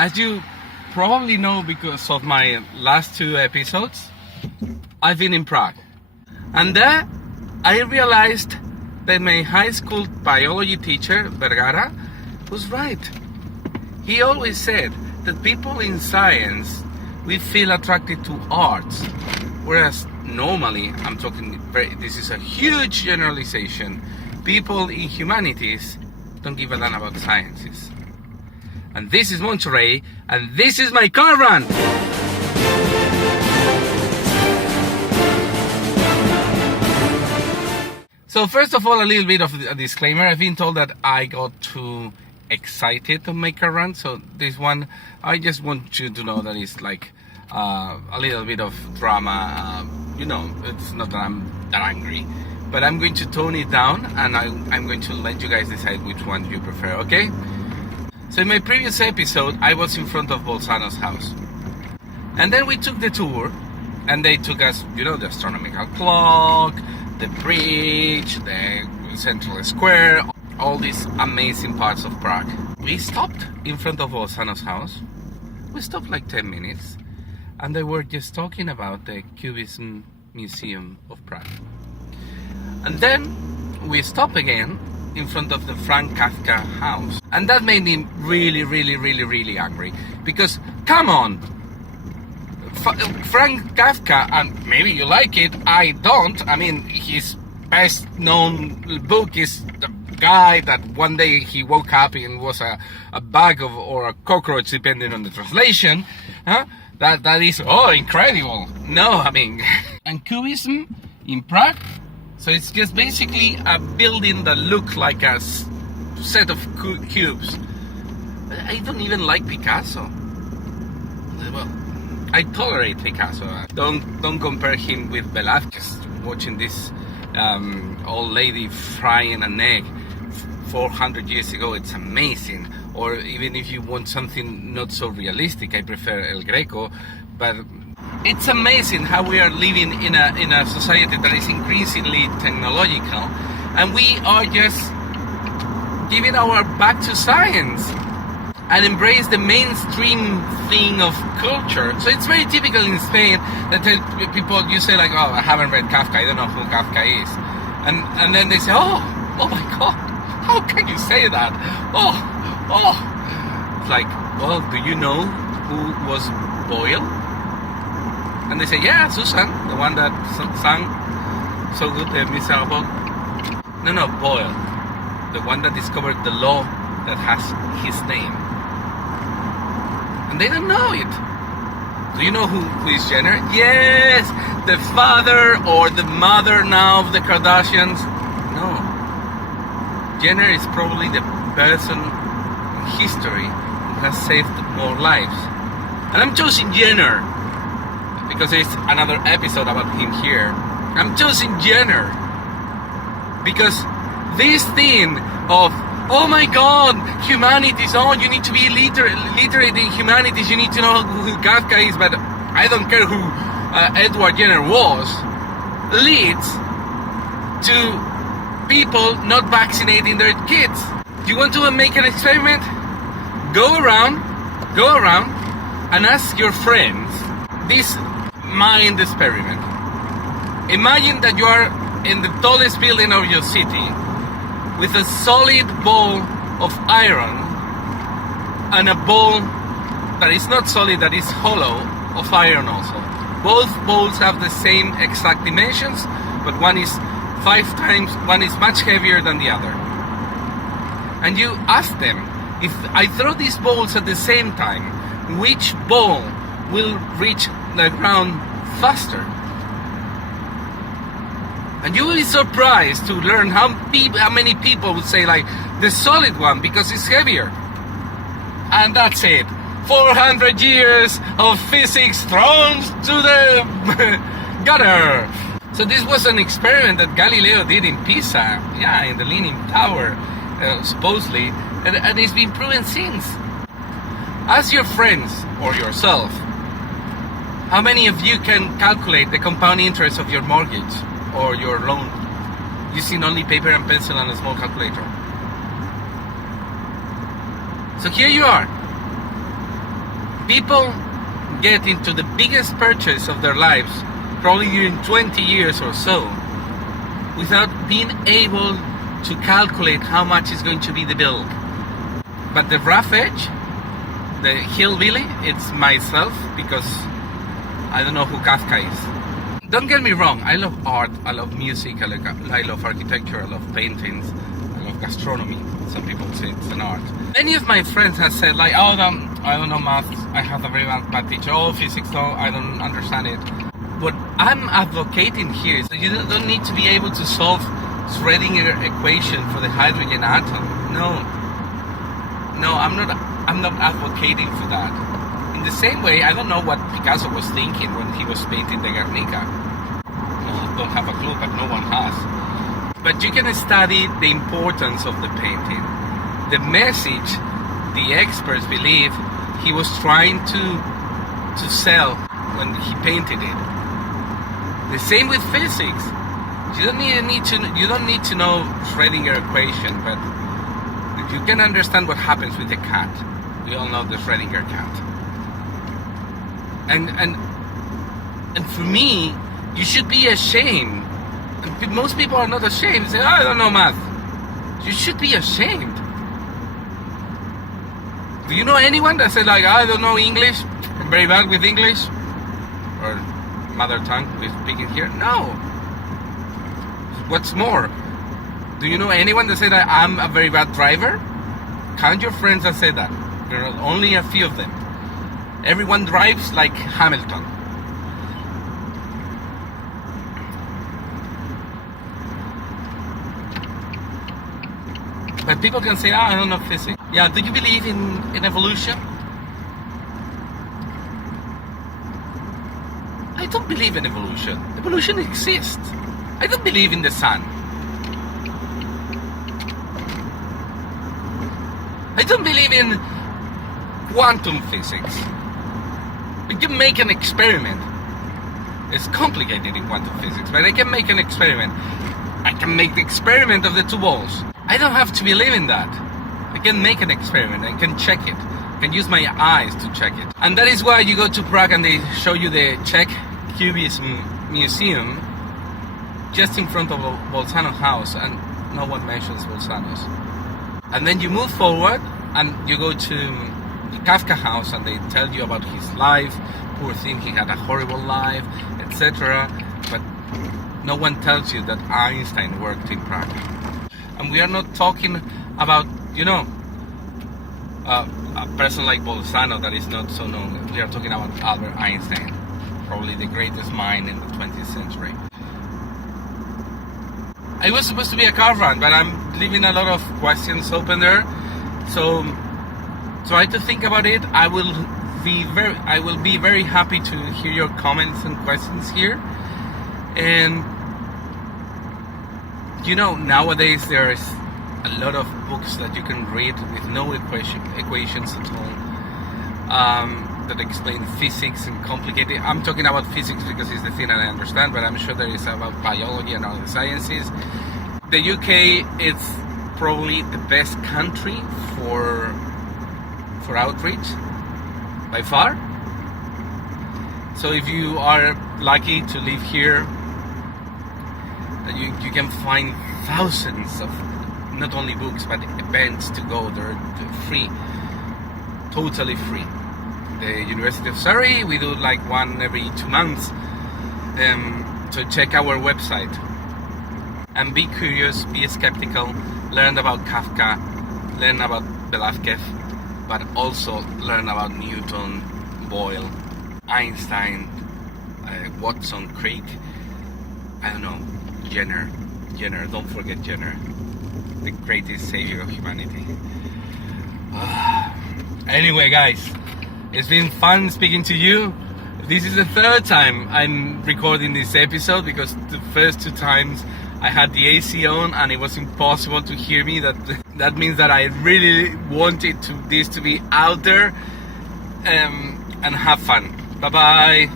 As you probably know because of my last 2 episodes, I've been in Prague. And there I realized that my high school biology teacher, Vergara, was right. He always said that people in science, we feel attracted to arts, whereas normally, this is a huge generalization, people in humanities don't give a damn about sciences. And this is Monterey, and this is my car rant! So first of all, a little bit of a disclaimer. I've been told that I got too excited to make a rant, so this one, I just want you to know that it's like a little bit of drama. It's not that I'm that angry, but I'm going to tone it down, and I'm going to let you guys decide which one you prefer, okay? So in my previous episode, I was in front of Bolzano's house. And then we took the tour, and they took us, the astronomical clock, the bridge, the central square, all these amazing parts of Prague. We stopped in front of Bolzano's house. We stopped like 10 minutes, and they were just talking about the Cubism Museum of Prague. And then we stopped again in front of the Frank Kafka house. And that made me really, really, really, really angry. Because, come on! Frank Kafka, and maybe you like it, I don't. I mean, his best known book is the guy that one day he woke up and was a bug or a cockroach, depending on the translation. That is, incredible. No, I mean, and Cubism in Prague, so it's just basically a building that looks like a set of cubes. I don't even like Picasso. Well, I tolerate Picasso. Don't compare him with Velázquez. Watching this old lady frying an egg 400 years ago, it's amazing. Or even if you want something not so realistic, I prefer El Greco. But it's amazing how we are living in a society that is increasingly technological, and we are just giving our back to science and embrace the mainstream thing of culture. So it's very typical in Spain that people, you say like, I haven't read Kafka, I don't know who Kafka is. And then they say, oh my God, how can you say that? It's like, well, do you know who was Boyle? And they say, yeah, Susan, the one that sang so good, the Miserable. No, Boyle, the one that discovered the law that has his name. And they don't know it. Do you know who is Jenner? Yes, the father or the mother now of the Kardashians. No. Jenner is probably the person in history who has saved more lives. And I'm choosing Jenner because there's another episode about him here. I'm choosing Jenner because this thing of, oh my God, humanities, you need to be literate in humanities, you need to know who Kafka is, but I don't care who Edward Jenner was, leads to people not vaccinating their kids. Do you want to make an experiment? Go around and ask your friends this mind experiment. Imagine that you are in the tallest building of your city with a solid ball of iron and a ball that is not solid, that is hollow, of iron also. Both balls have the same exact dimensions, but one is much heavier than the other. And you ask them, if I throw these balls at the same time, which ball will reach the ground faster? And you will be surprised to learn how many people would say like the solid one because it's heavier. And that's it. 400 years of physics thrown to the gutter. So this was an experiment that Galileo did in Pisa, in the Leaning Tower, supposedly, and it's been proven since. Ask your friends or yourself, how many of you can calculate the compound interest of your mortgage or your loan using only paper and pencil and a small calculator? So here you are. People get into the biggest purchase of their lives, probably during 20 years or so, without being able to calculate how much is going to be the bill. But the rough edge, the hillbilly, it's myself, because I don't know who Kafka is. Don't get me wrong, I love art, I love music, I love architecture, I love paintings, I love gastronomy. Some people say it's an art. Many of my friends have said like, oh, I don't know math, I have a very bad teacher. Oh, physics, no, I don't understand it. What I'm advocating here is that you don't need to be able to solve Schrödinger equation for the hydrogen atom. No, I'm not advocating for that. In the same way, I don't know what Picasso was thinking when he was painting the Guernica. I don't have a clue, but no one has. But you can study the importance of the painting. The message, the experts believe he was trying to sell when he painted it. The same with physics. You don't need to know Schrödinger equation, but you can understand what happens with the cat. We all know the Schrödinger cat. And for me, you should be ashamed. Most people are not ashamed. They say, oh, I don't know math. You should be ashamed. Do you know anyone that said like, I don't know English, I'm very bad with English, or mother tongue we're speaking here? No. What's more, do you know anyone that said that I'm a very bad driver? Count your friends that say that. There are only a few of them. Everyone drives like Hamilton. But people can say, I don't know physics. Yeah, do you believe in evolution? I don't believe in evolution. Evolution exists. I don't believe in the sun. I don't believe in quantum physics. We can make an experiment. It's complicated in quantum physics, but I can make an experiment. I can make the experiment of the two balls. I don't have to believe in that. I can make an experiment. I can check it. I can use my eyes to check it. And that is why you go to Prague and they show you the Czech Cubism Museum just in front of a Bolzano house, and no one mentions Bolzanos. And then you move forward and you go to the Kafka house and they tell you about his life. Poor thing, he had a horrible life, etc. But no one tells you that Einstein worked in Prague. And we are not talking about, a person like Bolzano that is not so known. We are talking about Albert Einstein, probably the greatest mind in the 20th century. It was supposed to be a car run, but I'm leaving a lot of questions open there. So try to think about it. I will be very happy to hear your comments and questions here. And nowadays there's a lot of books that you can read with no equations at all, that explain physics and complicated. I'm talking about physics because it's the thing that I understand, but I'm sure there is about biology and other sciences. The UK is probably the best country for outreach by far. So if you are lucky to live here, you can find thousands of not only books but events to go. They're free, totally free. The University of Surrey, we do like one every 2 months. So check our website and be curious, be skeptical, learn about Kafka, learn about Velázquez, but also learn about Newton, Boyle, Einstein, Watson, Crick, I don't know, Jenner, don't forget Jenner, the greatest savior of humanity. Anyway, guys, it's been fun speaking to you. This is the third time I'm recording this episode because the first 2 times I had the AC on and it was impossible to hear me. That means that I really wanted this to be out there, and have fun. Bye bye.